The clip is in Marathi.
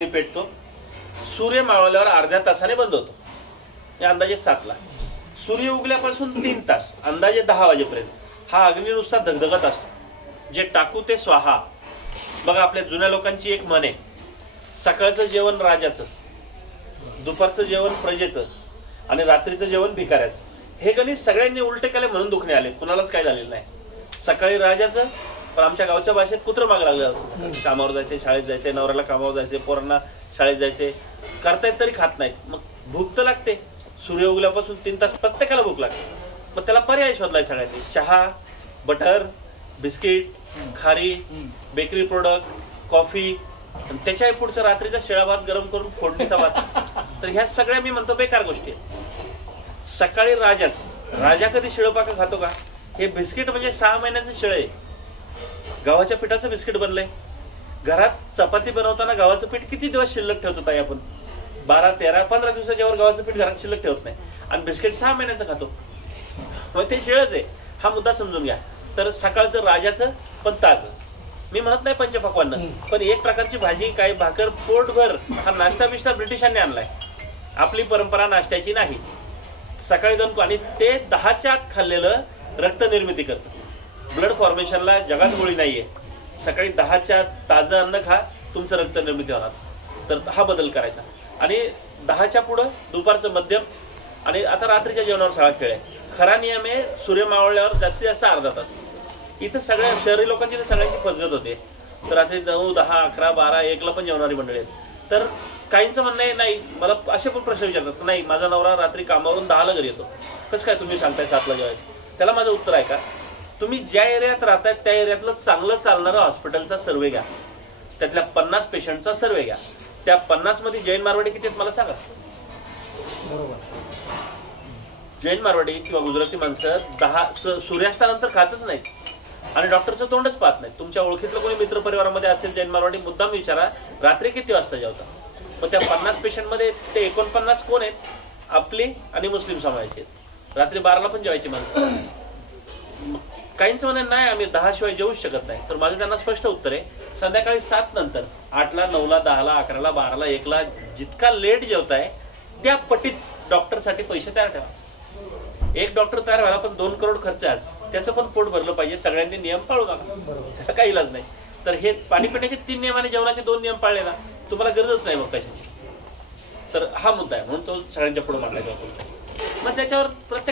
पेटतो, सूर्य मावळल्यावर अर्ध्या तासाने बंद होतो. अंदाजे 7ला. सूर्य उगल्यापासून 3 तास अंदाजे 10 वाजेपर्यंत हा अग्नी नुसता धगधगत असतो. जे टाकू ते स्वाहा. बघा, आपल्या जुन्या लोकांची एक म्हण आहे, सकाळचं जेवण राजाचं, दुपारचं जेवण प्रजेचं आणि रात्रीचं जेवण भिकाऱ्याचं. हे गणित सगळ्यांनी उलटे केले म्हणून दुखणे आले, कुणालाच काय झालेलं नाही. सकाळी राजाचं, पण आमच्या गावच्या भाषेत कुत्र माग लागलं असतं. कामावर जायचे, शाळेत जायचे, नवऱ्याला कामावर जायचे, पोरांना शाळेत जायचे, करतायत तरी खात नाहीत. मग भूक तर लागते. सूर्य उगल्यापासून 3 तास प्रत्येकाला भूक लागते. मग त्याला पर्याय शोधलाय सगळ्यांनी. चहा, बटर, बिस्किट, खारी, बेकरी प्रोडक्ट, कॉफी, त्याच्याही पुढचं रात्रीचा शिळा भात गरम करून फोडणीचा भात. तर ह्या सगळ्या मी म्हणतो बेकार गोष्टी आहेत. सकाळी राजा कधी शिळपाक खातो का? हे बिस्किट म्हणजे 6 महिन्याचं शिळ आहे. गव्हाच्या पिठाचं बिस्किट बनलंय. घरात चपाती बनवताना गव्हाचं पीठ किती दिवस शिल्लक ठेवतो ताई आपण? 12, 13, 15 दिवसाच्या वर गव्हाचं पीठ घरात शिल्लक ठेवत नाही. आणि बिस्किट 6 महिन्याचं खातो. मग ते शिळच आहे. हा मुद्दा समजून घ्या. तर सकाळचं राजाचं पण ताजं. मी म्हणत नाही पंचपक्वान्न, पण एक प्रकारची भाजी, काही भाकर, पोटभर. हा नाश्ता बिष्टा ब्रिटिशांनी आणलाय. आपली परंपरा नाश्त्याची नाही. सकाळी 2 आणि ते 10च्या आत खाल्लेलं रक्त निर्मिती करतं. ब्लड फॉर्मेशनला जगात गोळी नाहीये. सकाळी 10च्या ताजं अन्न खा, तुमचं रक्त निर्मिती होणार. तर हा बदल करायचा. आणि 10च्या पुढं दुपारचं मध्यम आणि आता रात्रीच्या जेवणावर सगळा खेळ आहे. खरा नियम आहे सूर्य मावळल्यावर जास्तीत जास्त अर्धा तास. इथं सगळ्या शहरी लोकांची तर सगळ्यांची फसगत होते. तर रात्री 9, 10, 11, 12, 1ला पण जेवणारी मंडळी आहेत. तर काहींचं म्हणणं आहे नाही, मला असे पण प्रश्न विचारतात, नाही माझा नवरा रात्री कामावरून 10ला घरी येतो, कसं काय तुम्ही सांगताय 7ला जेवायचं? त्याला माझं उत्तर आहे का, तुम्ही ज्या एरियात राहताय त्या एरियातलं चांगलं चालणारं हॉस्पिटलचा सर्वे घ्या. त्यातल्या 50 पेशंटचा सर्वे घ्या. त्या 50 मध्ये जैन मारवाडी किती आहेत मला सांगा. जैन मारवाडी किंवा गुजराती माणसं सूर्यास्तानंतर खातच नाहीत आणि डॉक्टरचं तोंडच पाहत नाही. तुमच्या ओळखीतलं कोणी मित्र परिवारामध्ये असेल जैन मारवाडी, मुद्दाम विचारा रात्री किती वाजता जेवता. मग त्या 50 पेशंट मध्ये ते 49 कोण आहेत? आपली आणि मुस्लिम समाजाचे. रात्री 12ला पण जेवायची माणसं. काहींच म्हणणं नाही आम्ही 10 शिवाय जेवूच शकत नाही. तर माझं त्यांना स्पष्ट उत्तर आहे, संध्याकाळी 7 नंतर 8ला, 9ला, 10ला, 11ला, 12ला, 1ला जितका लेट जेवताय त्या पटीत डॉक्टरसाठी पैसे तयार ठेवा. एक डॉक्टर तयार व्हायला पण 2 करोड खर्च आहे. त्याचं पण पोट भरलं पाहिजे. सगळ्यांनी नियम पाळू नका, काही इलाज नाही. तर हे पाणी पिण्याचे 3 नियम आणि जेवणाचे 2 नियम पाळले ना, तुम्हाला गरजच नाही मग कशाची. तर हा मुद्दा आहे, म्हणून तो सगळ्यांच्या पुढे मांडला जातो. मग त्याच्यावर प्रत्येक